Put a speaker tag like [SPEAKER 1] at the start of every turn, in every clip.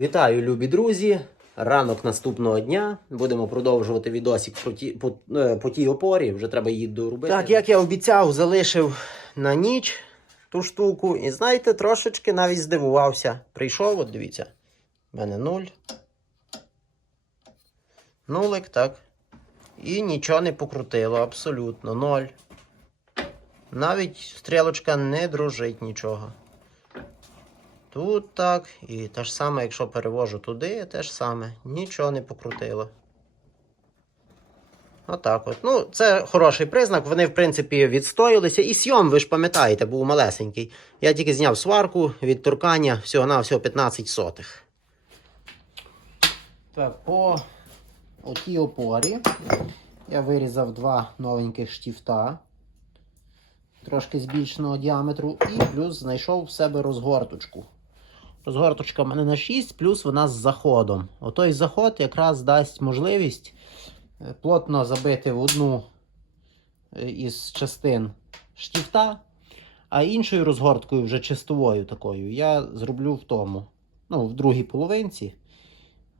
[SPEAKER 1] Вітаю, любі друзі! Ранок наступного дня. Будемо продовжувати відосик по, ті, по, е, по тій опорі. Вже треба її доробити. Так, як я обіцяв, залишив на ніч ту штуку. І знаєте, трошечки навіть здивувався. Прийшов, от дивіться. У мене нуль. Нулик, так. І нічого не покрутило, абсолютно. Ноль. Навіть стрілочка не дружить нічого. Тут так, і те ж саме, якщо перевожу туди, те ж саме. Нічого не покрутило. Отак от. Ну, це хороший признак. Вони, в принципі, відстоїлися. І сйом, ви ж пам'ятаєте, був малесенький. Я тільки зняв сварку від торкання всього-навсього 15 сотих. Так, по отій опорі я вирізав два новеньких штіфта. Трошки збільшеного діаметру, і плюс знайшов в себе розгорточку. Розгорточка в мене на 6, плюс вона з заходом. Отой заход якраз дасть можливість е, плотно забити в одну е, із частин штіфта, а іншою розгорткою, вже чистовою такою, я зроблю в тому. Ну, в другій половинці.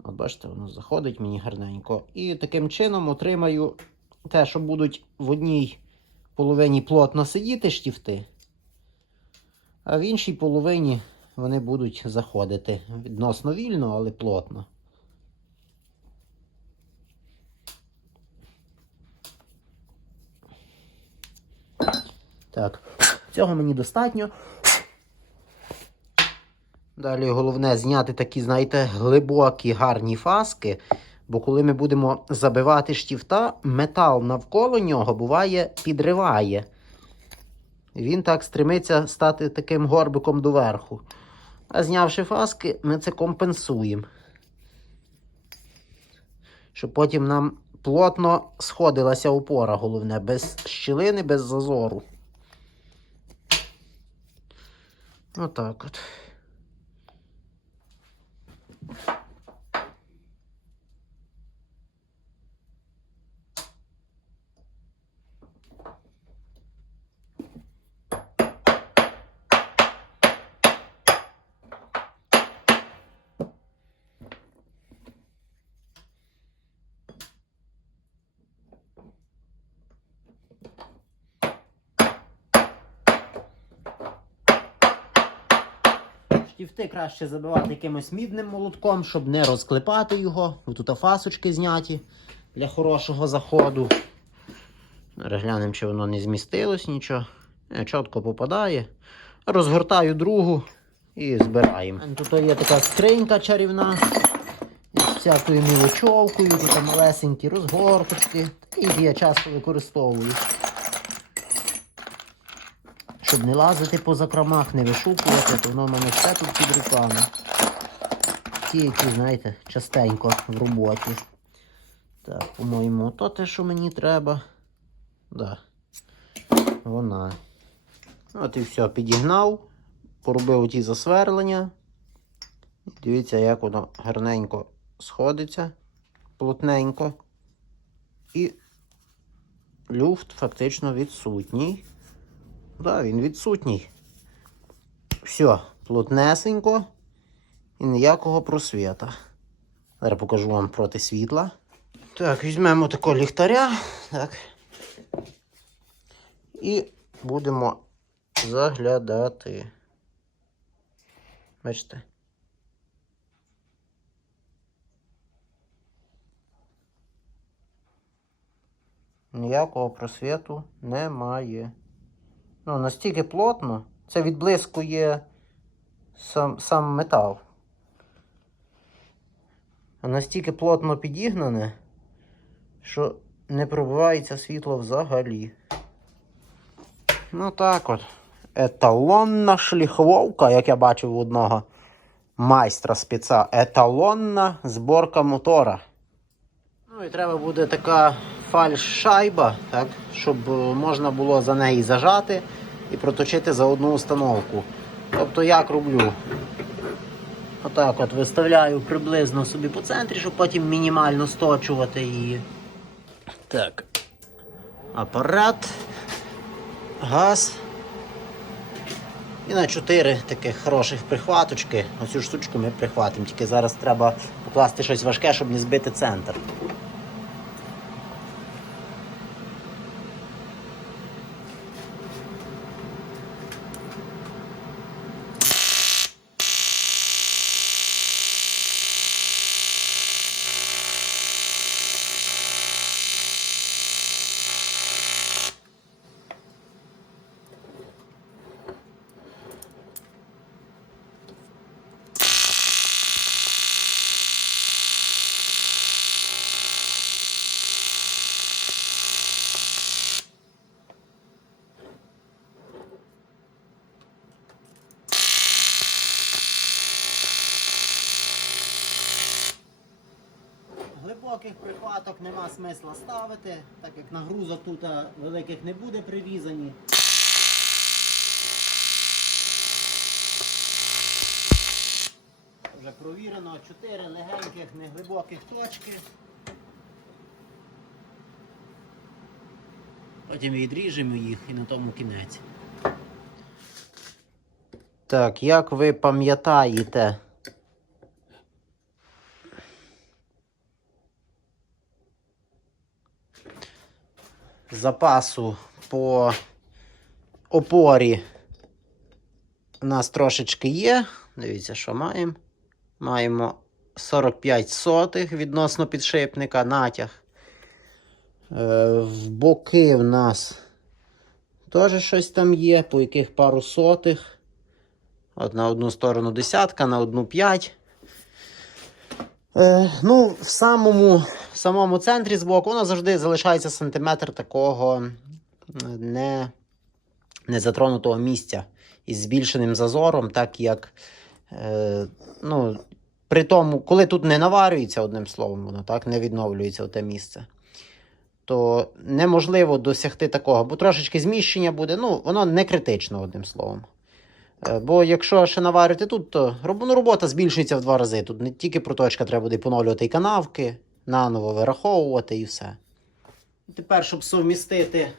[SPEAKER 1] От бачите, воно заходить мені гарненько. І таким чином отримаю те, що будуть в одній половині плотно сидіти штіфти, а в іншій половині вони будуть заходити відносно вільно, але плотно. Так, цього мені достатньо. Далі головне зняти такі, знаєте, глибокі гарні фаски. Бо коли ми будемо забивати штіфта, метал навколо нього буває підриває. Він так стремиться стати таким горбиком доверху. А знявши фаски, ми це компенсуємо. Щоб потім нам плотно сходилася опора, головне, без щілини, без зазору. Отак от. Штіфти краще забивати якимось мідним молотком, щоб не розклепати його. Тут фасочки зняті для хорошого заходу. Переглянемо, чи воно не змістилось нічого. Е, Чітко попадає. Розгортаю другу і збираємо. Тут є така скринька чарівна. Всякою мілочовкою, тут малесенькі розгорточки. І я часто використовую. Щоб не лазити по закромах, не вишукувати, то воно в мене все тут під руками. Ті, які, знаєте, частенько в роботі. Так, по-моєму, то те, що мені треба. Да. Вона. От і все, підігнав, поробив ті засверлення. Дивіться, як воно гарненько сходиться, плотненько. І люфт фактично відсутній. Так, він відсутній. Все, плотнесенько і ніякого просвіта. Зараз покажу вам проти світла. Так, візьмемо такого ліхтаря. Так. І будемо заглядати. Бачите? Ніякого просвіту немає. Ну, настільки плотно, це відблискує сам, сам метал. Настільки плотно підігнане, що не пробивається світло взагалі. Ну так от. Еталонна шліховка, як я бачив у одного майстра спеца. Еталонна зборка мотора. Ну і треба буде така фальш-шайба, так, щоб е, можна було за неї зажати і проточити за одну установку. Тобто як роблю? Отак от виставляю приблизно собі по центрі, щоб потім мінімально сточувати її. Так. Апарат. Газ. І на 4 таких хороших прихваточки. Оцю штучку ми прихватимо. Тільки зараз треба покласти щось важке, щоб не збити центр. Глибоких прихваток нема смисла ставити, так як нагрузок тут великих не буде привізані. Вже провірено 4 легеньких, неглибоких точки. Потім відріжемо їх і на тому кінець. Так, як ви пам'ятаєте, запасу по опорі у нас трошечки є. Дивіться, що маємо. Маємо 45 сотих відносно підшипника натяг. Е, в боки в нас теж щось там є, по яких пару сотих. От на одну сторону десятка, на одну 5. Е, ну, в самому, самому центрі збоку воно завжди залишається сантиметр такого не, не затронутого місця із збільшеним зазором, так як е, ну, при тому, коли тут не наварюється, одним словом, воно так не відновлюється те місце, то неможливо досягти такого, бо трошечки зміщення буде, ну, воно не критично, одним словом. Е, Бо якщо ще наварити тут, то ну, робота збільшується в два рази. Тут не тільки проточка, треба буде поновлювати і канавки, наново вираховувати і все. Тепер, щоб совмістити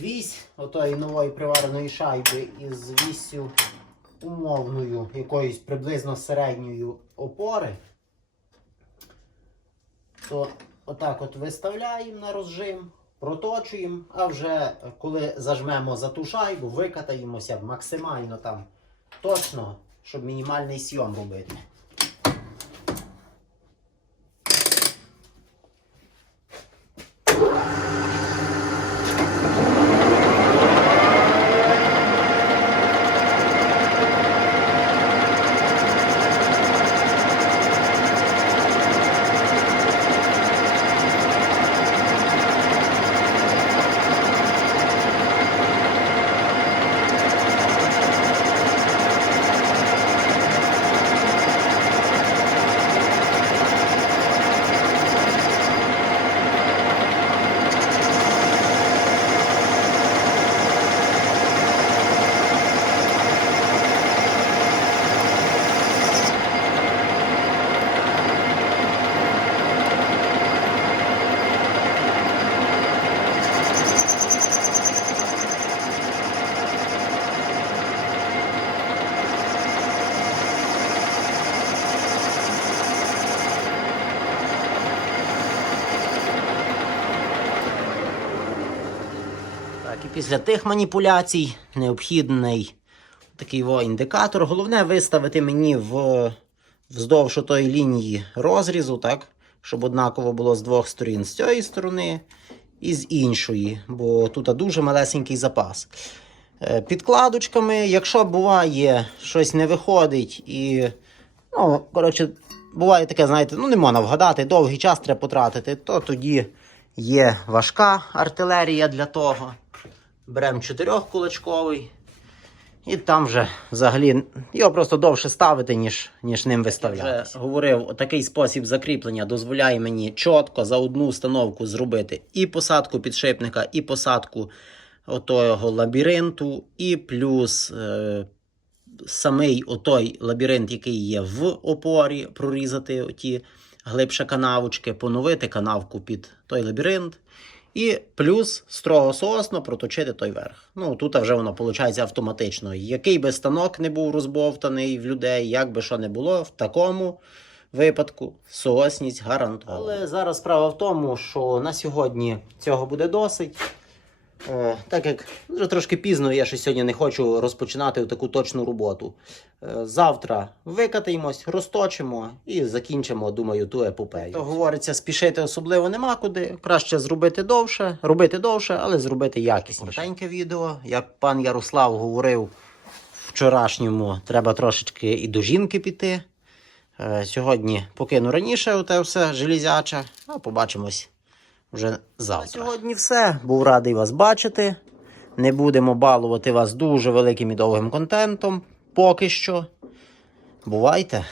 [SPEAKER 1] вісь отої нової привареної шайби із віссю умовною, якоюсь приблизно середньою опори, то отак от виставляємо на розжим, проточуємо, а вже коли зажмемо за ту шайбу, викатаємося максимально там точно, щоб мінімальний сйом робити. І після тих маніпуляцій необхідний такий во індикатор. Головне виставити мені в, вздовж тої лінії розрізу, так, щоб однаково було з двох сторін, з цієї сторони і з іншої, бо тут дуже малесенький запас. Е, Підкладочками, якщо буває, щось не виходить і, ну, коротше, буває таке, знаєте, ну не можна вгадати, довгий час треба потратити, то тоді є важка артилерія для того. Беремо чотирьохкулачковий. І там вже взагалі його просто довше ставити, ніж, ніж ним виставляти. Вже говорив, такий спосіб закріплення дозволяє мені чітко за одну установку зробити і посадку підшипника, і посадку отого лабіринту, і плюс е, самий отой лабіринт, який є в опорі, прорізати ті глибше канавочки, поновити канавку під той лабіринт. І плюс строго соосно проточити той верх. Ну, тут вже воно виходить автоматично. Який би станок не був розбовтаний в людей, як би що не було, в такому випадку соосність гарантована. Але зараз справа в тому, що на сьогодні цього буде досить. Так як вже трошки пізно, я ще сьогодні не хочу розпочинати таку точну роботу. Е, завтра викатаємось, розточимо і закінчимо, думаю, ту епопею. То говориться, спішити особливо нема куди. Краще зробити довше, робити довше, але зробити якісніше. Коротеньке відео, як пан Ярослав говорив вчорашньому, треба трошечки і до жінки піти. Е, Сьогодні покину раніше оте все железяче, а побачимось вже завтра. На сьогодні все. Був радий вас бачити. Не будемо балувати вас дуже великим і довгим контентом. Поки що. Бувайте!